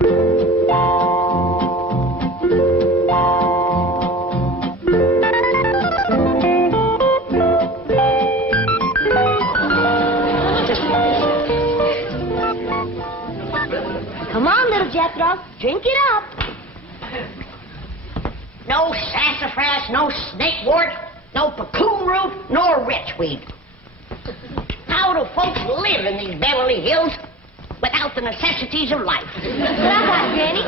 Come on, little Jethro. Drink it up. No sassafras, no snakewort, no cocoon root, nor witchweed. How do folks live in these Beverly Hills without the necessities of life? What I got, Granny?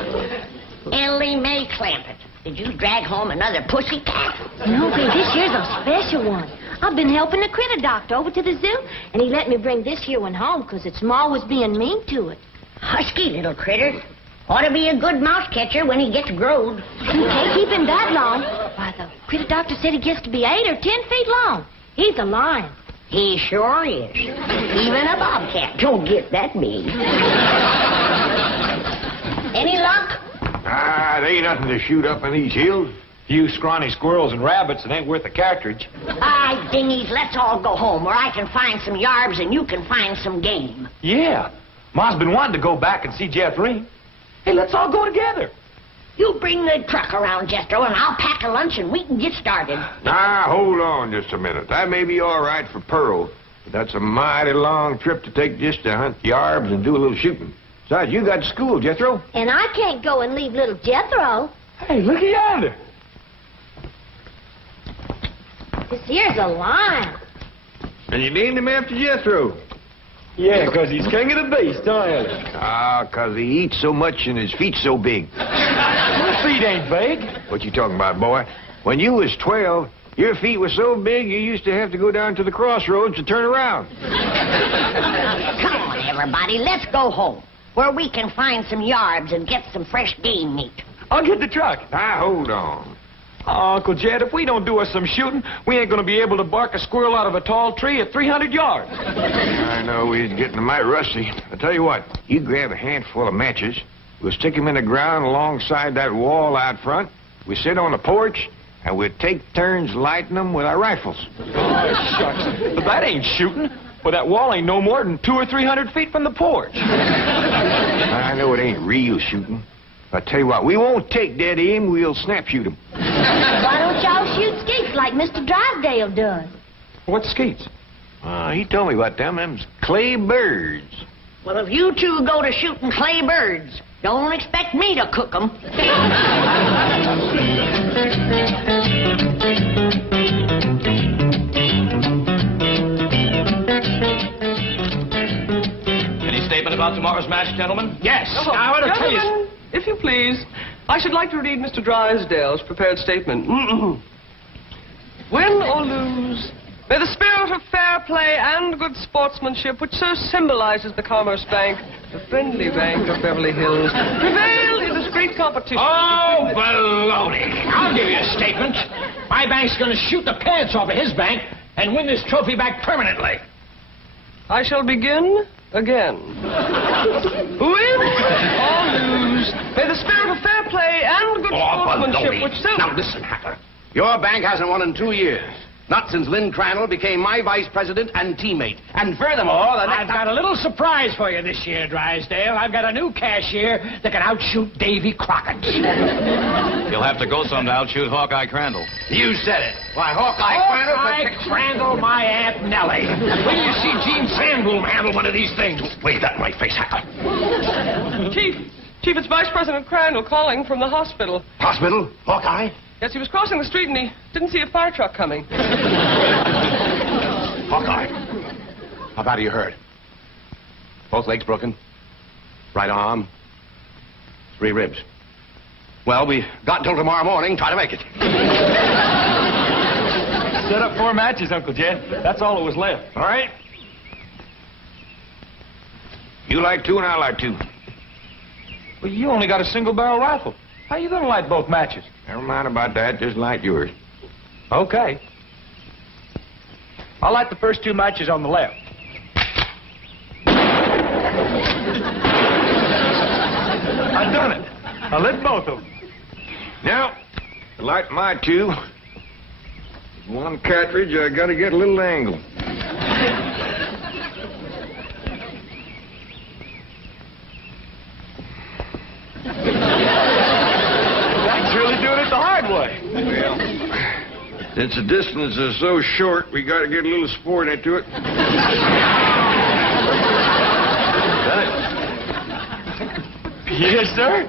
Elly May Clampett. Did you drag home another pussy cat? No, babe, this year's a special one. I've been helping the critter doctor over to the zoo, and he let me bring this here one home because its ma was being mean to it. Husky little critter. Ought to be a good mouse catcher when he gets growed. You can't keep him that long. Why, the critter doctor said he gets to be 8 or 10 feet long. He's a lion. He sure is. Even a bobcat don't get that big. Any luck? Ah, there ain't nothing to shoot up in these hills. Few scrawny squirrels and rabbits, it ain't worth a cartridge. Aye, dingies, let's all go home where I can find some yarbs and you can find some game. Yeah. Ma's been wanting to go back and see Jethro. Hey, let's all go together. You bring the truck around, Jethro, and I'll pack a lunch and we can get started. Now, hold on just a minute. That may be all right for Pearl, but that's a mighty long trip to take just to hunt yarbs and do a little shooting. Besides, you got school, Jethro. And I can't go and leave little Jethro. Hey, look yonder. This here's a lion. And you named him after Jethro. Yeah, because he's king of the beast, aren't he? Ah, 'cause he eats so much and his feet's so big. Your feet ain't big. What you talking about, boy? When you was 12, your feet were so big you used to have to go down to the crossroads to turn around. Come on, everybody, let's go home where we can find some yarbs and get some fresh game meat. I'll get the truck. Now, hold on. Oh, Uncle Jed, if we don't do us some shooting, we ain't going to be able to bark a squirrel out of a tall tree at 300 yards. I know we're getting mighty rusty. I tell you what, you grab a handful of matches, we'll stick them in the ground alongside that wall out front, we sit on the porch, and we'll take turns lighting them with our rifles. Oh, shucks. But that ain't shooting. Well, that wall ain't no more than 200 or 300 feet from the porch. I know it ain't real shooting. But I tell you what, we won't take dead aim, we'll snap shoot them. Why don't y'all shoot skeets like Mr. Drysdale does? What's skeets? He told me about them. Them's clay birds. Well, if you two go to shooting clay birds, don't expect me to cook them. Any statement about tomorrow's match, gentlemen? Yes. Oh, Now, I want to tell you... Gentlemen, if you please, I should like to read Mr. Drysdale's prepared statement. Win or lose, may the spirit of fair play and good sportsmanship, which so symbolizes the Commerce Bank, the friendly bank of Beverly Hills, prevail in this great competition. Oh, baloney. I'll give you a statement. My bank's going to shoot the pants off of his bank and win this trophy back permanently. I shall begin again. Win or lose, may the spirit of fair play and good sportsmanship, baloney. which so... Now, listen, Hacker. Your bank hasn't won in 2 years. Not since Lynn Crandall became my vice president and teammate. And furthermore, I've got a little surprise for you this year, Drysdale. I've got a new cashier that can outshoot Davy Crockett. You'll have to go some to outshoot Hawkeye Crandall. You said it. Why, Hawkeye Crandall, my Aunt Nellie. When you see Gene Sandbloom handle one of these things, wave that in my face, Hacker. Chief, it's Vice President Crandall calling from the hospital. Hospital? Hawkeye? Yes, he was crossing the street and he didn't see a fire truck coming. Hawkeye, how bad are you hurt? Both legs broken? Right arm? 3 ribs. Well, we got until tomorrow morning. Try to make it. Set up 4 matches, Uncle Jed. That's all that was left. All right? You like 2 and I like 2. Well, you only got a single-barrel rifle. How you going to light both matches? Never mind about that. Just light yours. Okay. I'll light the first 2 matches on the left. I done it. I lit both of them. Now, to light my 2, 1 cartridge, I got to get a little angle. Well, since the distance is so short, we got to get a little sport into it. Yes, sir.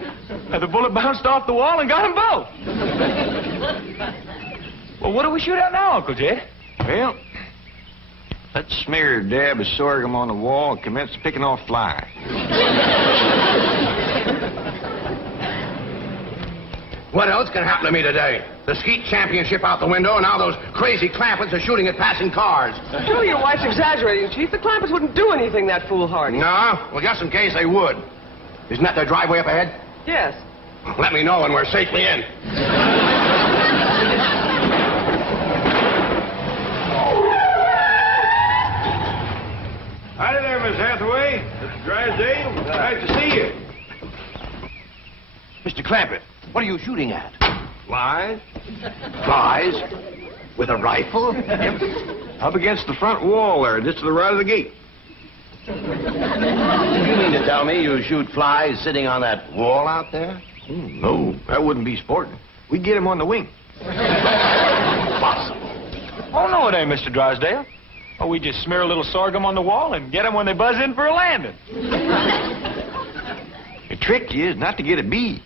And the bullet bounced off the wall and got them both. Well, what do we shoot at now, Uncle Jed? Well, let's smear a dab of sorghum on the wall and commence picking off flies. What else can happen to me today? The skeet championship out the window, and now those crazy Clampetts are shooting at passing cars. Surely your wife's exaggerating, Chief. The Clampetts wouldn't do anything that foolhardy. No? Well, just in case they would. Isn't that their driveway up ahead? Yes. Let me know when we're safely in. Hi there, Miss Hathaway. Mr. Drysdale. Nice to see you. Mr. Clampett, what are you shooting at? Flies? Flies? With a rifle? Up against the front wall there, just to the right of the gate. You mean to tell me you shoot flies sitting on that wall out there? Oh, no, that wouldn't be sporting. We'd get 'em on the wing. Impossible. Oh, no, it ain't, Mr. Drysdale. Oh, we just smear a little sorghum on the wall and get them when they buzz in for a landing. The trick is not to get a bee.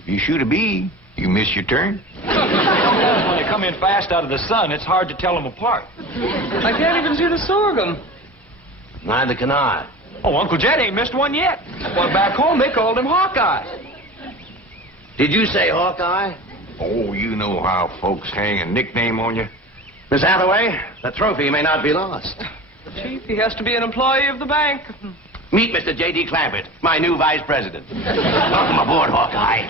If you shoot a bee, you miss your turn. When they come in fast out of the sun, it's hard to tell them apart. I can't even see the sorghum. Neither can I. Oh, Uncle Jed ain't missed one yet. Well, back home, they called him Hawkeye. Did you say Hawkeye? Oh, you know how folks hang a nickname on you. Miss Hathaway, the trophy may not be lost. Chief, he has to be an employee of the bank. Meet Mr. J.D. Clampett, my new vice president. Welcome aboard, Hawkeye.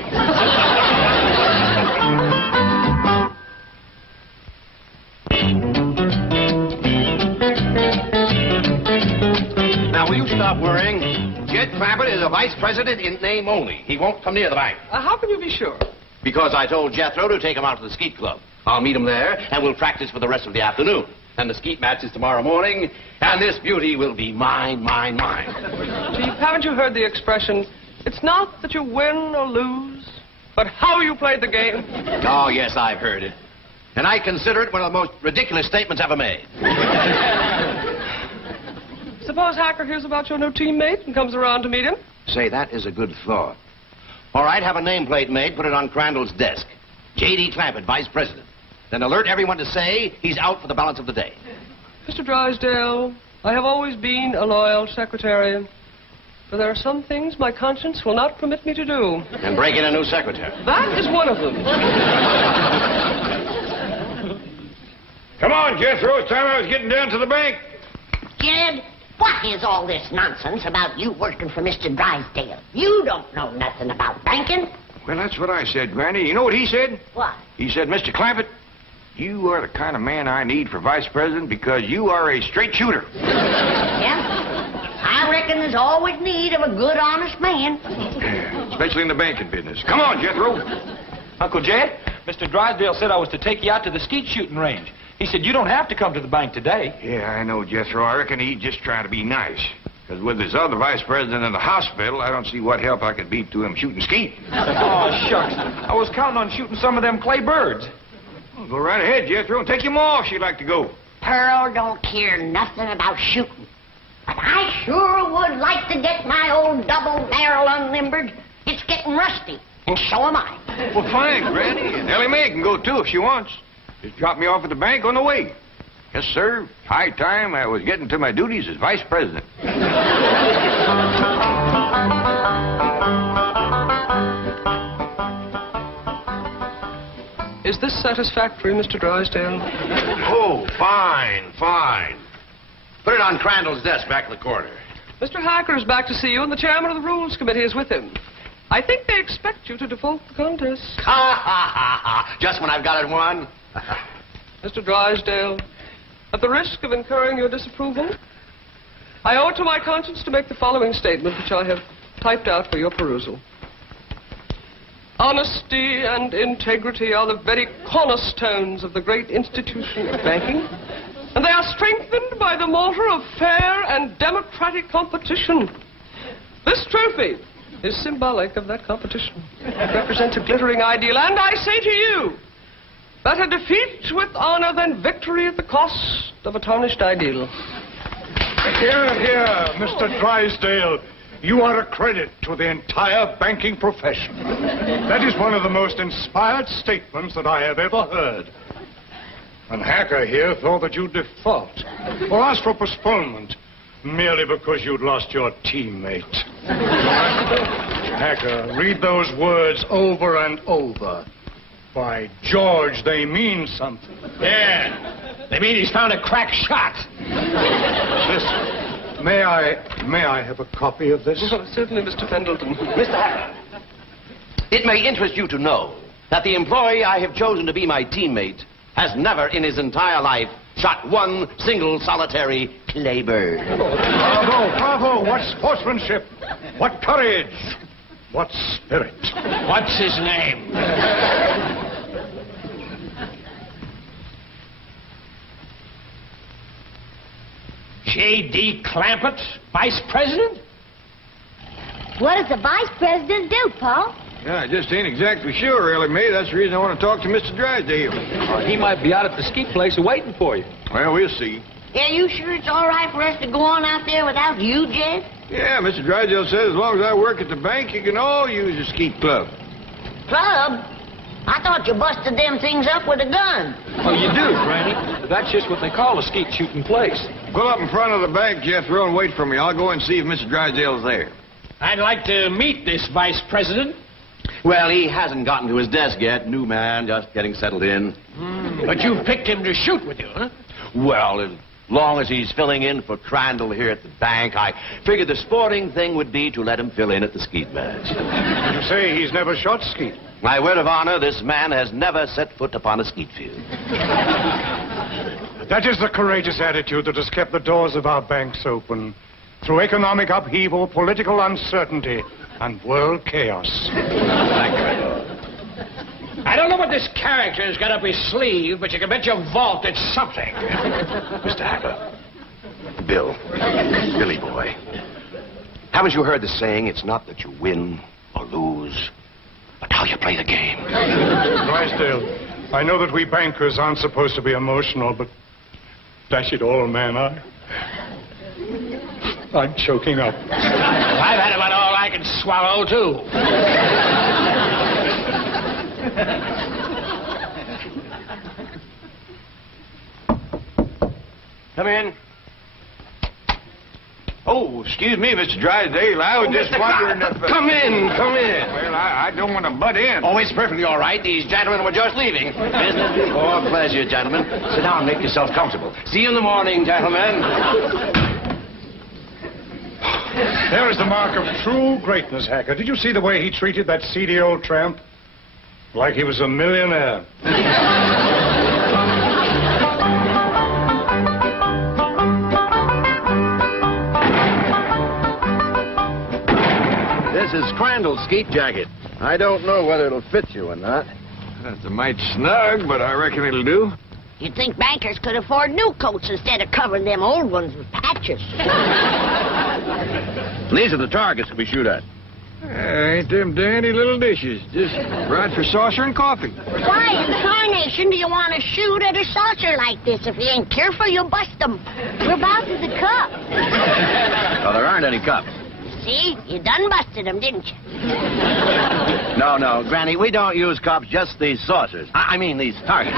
Now, will you stop worrying? Jed Clampett is a vice president in name only. He won't come near the bank. How can you be sure? Because I told Jethro to take him out to the skeet club. I'll meet him there, and we'll practice for the rest of the afternoon. And the skeet match is tomorrow morning, and this beauty will be mine, mine, mine. Chief, haven't you heard the expression, it's not that you win or lose, but how you played the game? Oh, yes, I've heard it. And I consider it one of the most ridiculous statements ever made. Suppose Hacker hears about your new teammate and comes around to meet him? Say, that is a good thought. All right, have a nameplate made, put it on Crandall's desk. J.D. Clampett, vice president. Then alert everyone to say he's out for the balance of the day. Mr. Drysdale, I have always been a loyal secretary, but there are some things my conscience will not permit me to do. And break in a new secretary. That is one of them. Come on, Jethro. It's time I was getting down to the bank. Jed, what is all this nonsense about you working for Mr. Drysdale? You don't know nothing about banking. Well, that's what I said, Granny. You know what he said? What? He said, Mr. Clampett, you are the kind of man I need for vice president because you are a straight shooter. Yeah? I reckon there's always need of a good, honest man. Especially in the banking business. Come on, Jethro. Uncle Jed, Mr. Drysdale said I was to take you out to the skeet shooting range. He said you don't have to come to the bank today. Yeah, I know, Jethro. I reckon he's just trying to be nice. Because with his other vice president in the hospital, I don't see what help I could be to him shooting skeet. Oh, shucks. I was counting on shooting some of them clay birds. Well, go right ahead, Jethro, and take him off if you'd like to go. Pearl don't care nothing about shooting. But I sure would like to get my old double barrel unlimbered. It's getting rusty, and so am I. Well, fine, Granny. And Elly May can go, too, if she wants. Just drop me off at the bank on the way. Yes, sir. High time I was getting to my duties as vice president. Is this satisfactory, Mr. Drysdale? Oh, fine, fine. Put it on Crandall's desk back in the corner. Mr. Hacker is back to see you, and the chairman of the Rules Committee is with him. I think they expect you to default the contest. Ha, ha, ha, ha. Just when I've got it won. Mr. Drysdale, at the risk of incurring your disapproval, I owe it to my conscience to make the following statement, which I have typed out for your perusal. Honesty and integrity are the very cornerstones of the great institution of banking, and they are strengthened by the mortar of fair and democratic competition. This trophy is symbolic of that competition. It represents a glittering ideal, and I say to you, Better defeat with honor than victory at the cost of a tarnished ideal. Here, here, Mr. Drysdale. You are a credit to the entire banking profession. That is one of the most inspired statements that I have ever heard. And Hacker here thought that you'd default or ask for postponement merely because you'd lost your teammate. Hacker, read those words over and over. By George, they mean something. Yeah. They mean he's found a crack shot. Listen, may I have a copy of this? Oh, certainly, Mr. Pendleton. Mr. Hacker, it may interest you to know that the employee I have chosen to be my teammate has never in his entire life shot one single solitary claybird. Bravo, bravo. What sportsmanship. What courage. What spirit. What's his name? J.D. Clampett, Vice President? What does the vice president do, Paul? Yeah, I just ain't exactly sure, Elly May. That's the reason I want to talk to Mr. Drysdale. He might be out at the ski place waiting for you. Well, we'll see. Yeah, you sure it's all right for us to go on out there without you, Jed? Yeah, Mr. Drysdale says as long as I work at the bank, you can all use the skeet club. Club? I thought you busted them things up with a gun. Oh, you do, Granny. That's just what they call a skeet shooting place. Pull up in front of the bank, Jethro, and wait for me. I'll go and see if Mr. Drysdale's there. I'd like to meet this Vice President. Well, he hasn't gotten to his desk yet. New man, just getting settled in. But you picked him to shoot with you, huh? Well, as long as he's filling in for Crandall here at the bank, I figured the sporting thing would be to let him fill in at the skeet match. You say he's never shot skeet? My word of honor, this man has never set foot upon a skeet field. That is the courageous attitude that has kept the doors of our banks open through economic upheaval, political uncertainty, and world chaos. I don't know what this character's got up his sleeve, but you can bet your vault it's something. Mr. Hacker. Bill. Billy boy. Haven't you heard the saying, it's not that you win or lose, but how you play the game? Drysdale, I know that we bankers aren't supposed to be emotional, but dash it all, man, I'm choking up. I've had about all I can swallow, too. Come in. Oh, excuse me, Mr. Drysdale. I was just wondering if... Come in. Well, I don't want to butt in. Oh, it's perfectly all right. These gentlemen were just leaving. Business before pleasure, gentlemen. Sit down and make yourself comfortable. See you in the morning, gentlemen. There is the mark of true greatness, Hacker. Did you see the way he treated that seedy old tramp? Like he was a millionaire. This is Crandall's skeet jacket. I don't know whether it'll fit you or not. That's a mite snug, but I reckon it'll do. You'd think bankers could afford new coats instead of covering them old ones with patches. These are the targets we shoot at. Ain't them dandy little dishes. Just right for saucer and coffee. Why in tarnation do you want to shoot at a saucer like this? If you ain't careful, you'll bust them. Whereabouts is the cup? Oh, there aren't any cups. See? You done busted them, didn't you? No, Granny, we don't use cups, just these saucers. I mean these targets.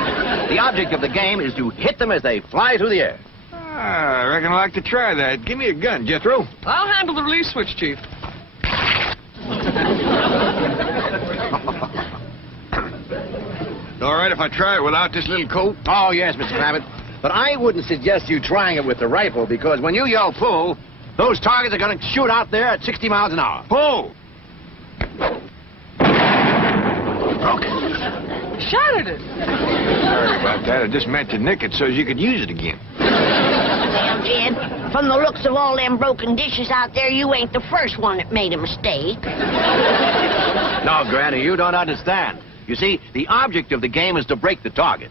The object of the game is to hit them as they fly through the air. I reckon I'd like to try that. Give me a gun, Jethro. I'll handle the release switch, Chief. All right if I try it without this little coat? Oh, yes, Mr. Clampett. But I wouldn't suggest you trying it with the rifle, because when you yell pull, those targets are going to shoot out there at 60 miles an hour. Pull! Shattered it. Sorry about that. I just meant to nick it so you could use it again. Well, Jed, from the looks of all them broken dishes out there, you ain't the first one that made a mistake. No, Granny, you don't understand. You see, the object of the game is to break the target.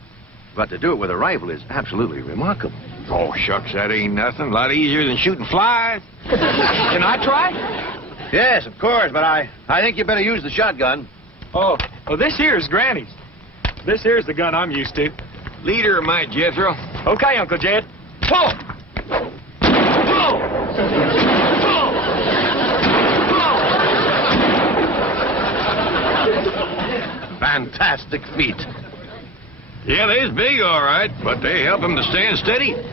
But to do it with a rifle is absolutely remarkable. Oh, shucks, that ain't nothing. A lot easier than shooting flies. Can I try? Yes, of course, but I think you better use the shotgun. Oh, this here is Granny's. This here's the gun I'm used to. Leader of mine, Jethro. Okay, Uncle Jed. Pull! Fantastic feat. Yeah, they's big, all right, but they help him to stand steady. Step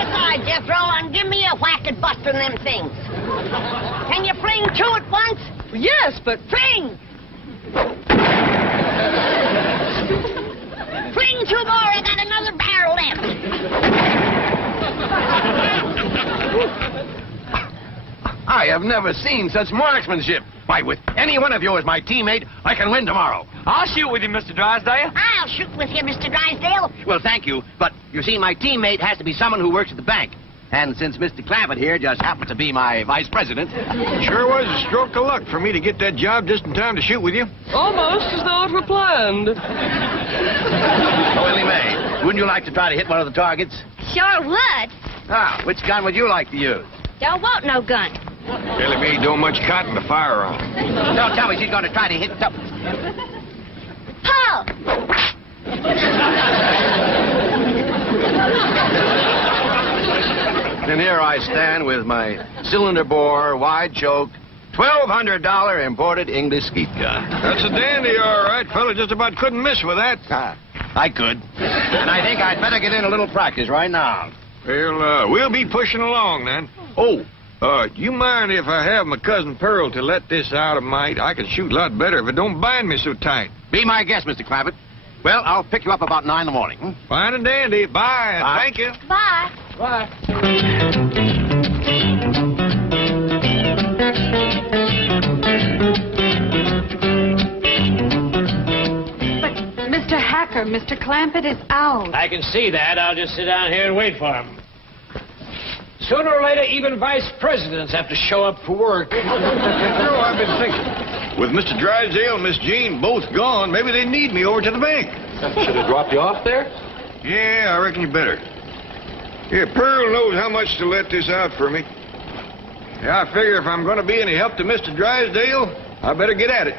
aside, Jethro, and give me a whack at busting them things. Can you fling two at once? Yes, but... Fling! Fling two more. I got another barrel left. I have never seen such marksmanship. Why, with any one of you as my teammate, I can win tomorrow. I'll shoot with you, Mr. Drysdale. I'll shoot with you, Mr. Drysdale. Well, thank you, but you see, my teammate has to be someone who works at the bank. And since Mr. Clampett here just happens to be my vice president... Sure was a stroke of luck for me to get that job just in time to shoot with you. Almost as though it were planned. Oh, Elly May, wouldn't you like to try to hit one of the targets? Sure would. Ah, which gun would you like to use? Don't want no gun. Elly May don't much cotton to fire on. Don't tell me she's going to try to hit some... Pull! And here I stand with my cylinder bore, wide choke, $1,200 imported English skeet gun. That's a dandy, all right. Fella just about couldn't miss with that. I could. And I think I'd better get in a little practice right now. Well, we'll be pushing along then. Oh, do you mind if I have my cousin Pearl to let this out of mine? I can shoot a lot better if it don't bind me so tight. Be my guest, Mr. Clampett. Well, I'll pick you up about 9 in the morning. Hmm? Fine and dandy. Bye. Bye. Thank you. Bye. Bye. But, Mr. Hacker, Mr. Clampett is out. I can see that. I'll just sit down here and wait for him. Sooner or later, even vice presidents have to show up for work. I've been thinking. With Mr. Drysdale and Miss Jean both gone, maybe they need me over to the bank. Should have dropped you off there? Yeah, I reckon you better. Yeah, Pearl knows how much to let this out for me. Yeah, I figure if I'm going to be any help to Mr. Drysdale, I better get at it.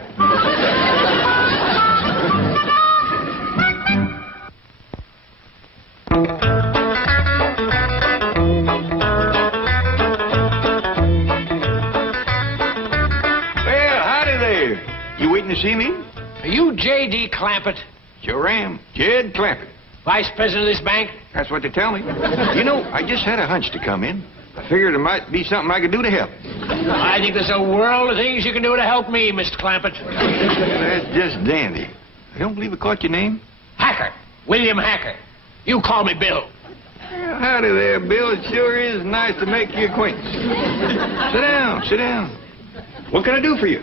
You waiting to see me? Are you J.D. Clampett? Sure am. Jed Clampett. Vice president of this bank? That's what they tell me. You know, I just had a hunch to come in. I figured there might be something I could do to help. I think there's a world of things you can do to help me, Mr. Clampett. That's just dandy. I don't believe I caught your name. Hacker. William Hacker. You call me Bill. Well, howdy there, Bill. It sure is nice to make your acquaintance. Sit down, sit down. What can I do for you?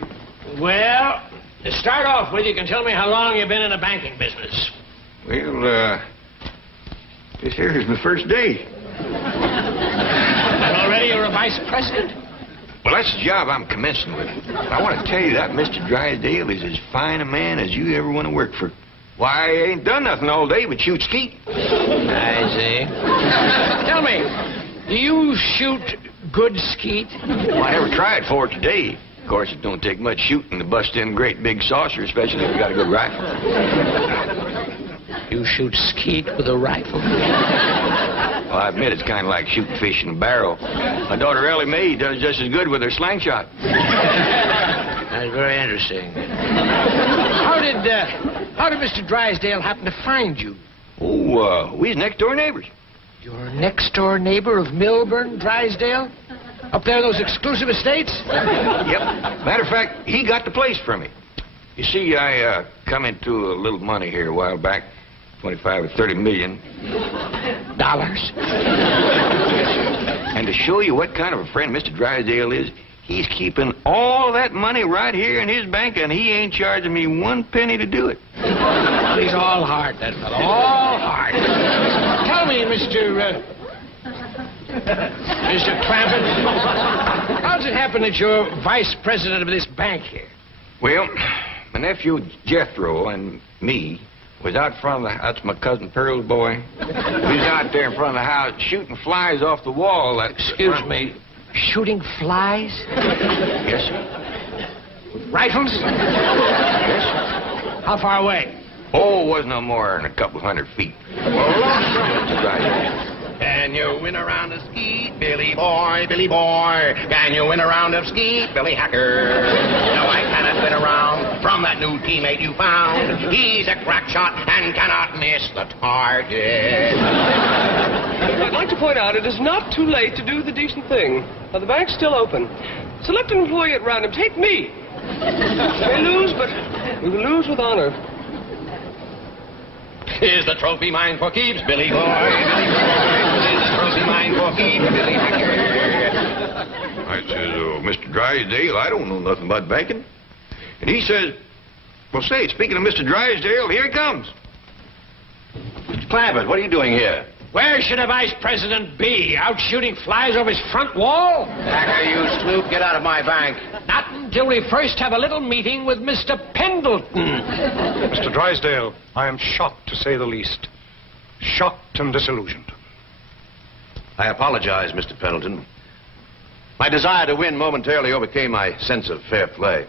Well, to start off with, you can tell me how long you've been in the banking business. Well, this here is the first day. And already you're a vice president? Well, that's the job I'm commencing with. I want to tell you that Mr. Drysdale is as fine a man as you ever want to work for. Why, I ain't done nothing all day but shoot skeet. I see. Tell me, do you shoot good skeet? Well, I never tried for it today. Of course, it don't take much shooting to bust in a great big saucer, especially if you got a good rifle. You shoot skeet with a rifle? Well, I admit it's kind of like shooting fish in a barrel. My daughter Elly May does just as good with her slingshot. That's very interesting. How did Mr. Drysdale happen to find you? Oh, we's next-door neighbors. Your next-door neighbor of Milburn, Drysdale? Up there, those exclusive estates? Yep. Matter of fact, he got the place for me. You see, I come into a little money here a while back, 25 or 30 million. Dollars? And to show you what kind of a friend Mr. Drysdale is, he's keeping all that money right here in his bank, and he ain't charging me one penny to do it. Well, he's all heart, that fellow. All heart. Tell me, Mr. Clampett, how does it happen that you're vice president of this bank here? Well, my nephew Jethro and me was out front of the... That's my cousin Pearl's boy. We was out there in front of the house shooting flies off the wall. Excuse me, shooting flies? Yes, sir. Rifles? Yes, sir. How far away? Oh, was no more than a couple 100 feet. Can you win a round of skeet, Billy boy, Billy boy? Can you win a round of skeet, Billy Hacker? No, I cannot win a round from that new teammate you found. He's a crack shot and cannot miss the target. I'd like to point out it is not too late to do the decent thing. Now, the bank's still open. Select an employee at random. Take me. We may lose, but we will lose with honor. Is the trophy mine for keeps, Billy boy, Billy boy? Is the trophy mine for keeps, Billy Hacker? I says, Mr. Drysdale, I don't know nothing about banking. And he says, well, say, speaking of Mr. Drysdale, here he comes. Mr. Clampett, what are you doing here? Where should a vice president be? Out shooting flies over his front wall? Hacker, you snoop, get out of my bank. Not until we first have a little meeting with Mr. Pendleton. Mr. Drysdale, I am shocked to say the least. Shocked and disillusioned. I apologize, Mr. Pendleton. My desire to win momentarily overcame my sense of fair play.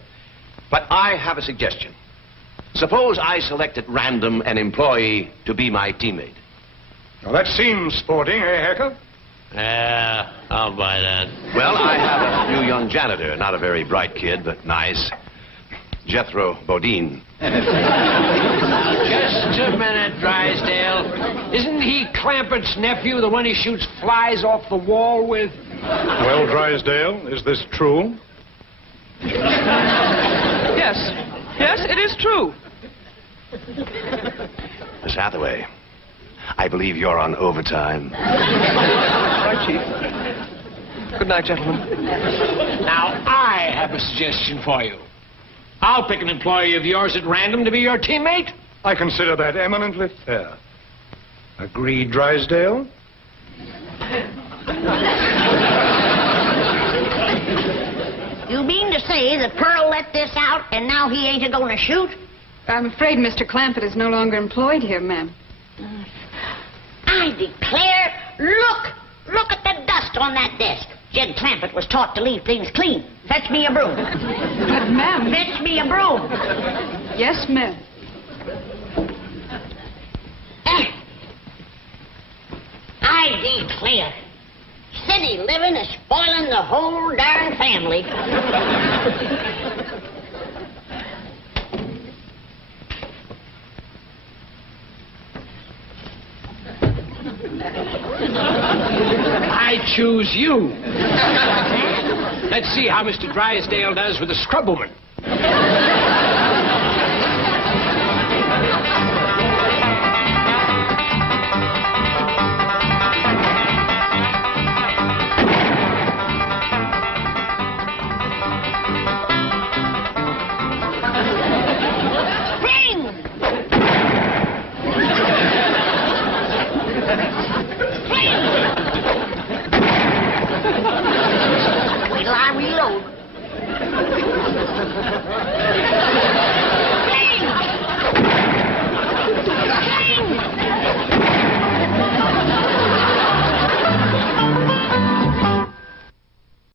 But I have a suggestion. Suppose I select at random an employee to be my teammate. Now, that seems sporting, eh, Hacker? Yeah, I'll buy that. Well, I have a new young janitor. Not a very bright kid, but nice. Jethro Bodine. Just a minute, Drysdale. Isn't he Clampett's nephew, the one he shoots flies off the wall with? Well, Drysdale, is this true? Yes. Yes, it is true. Miss Hathaway, I believe you're on overtime. Right, Chief. Good night, gentlemen. Now, I have a suggestion for you. I'll pick an employee of yours at random to be your teammate. I consider that eminently fair. Agreed, Drysdale? You mean to say that Pearl let this out and now he ain't going to shoot? I'm afraid Mr. Clampett is no longer employed here, ma'am. I declare, look at the dust on that desk. Jed Clampett was taught to leave things clean. Fetch me a broom. But, ma'am... Fetch me a broom. Yes, ma'am. I declare, city living is spoiling the whole darn family. I choose you. Let's see how Mr. Drysdale does with the scrub woman.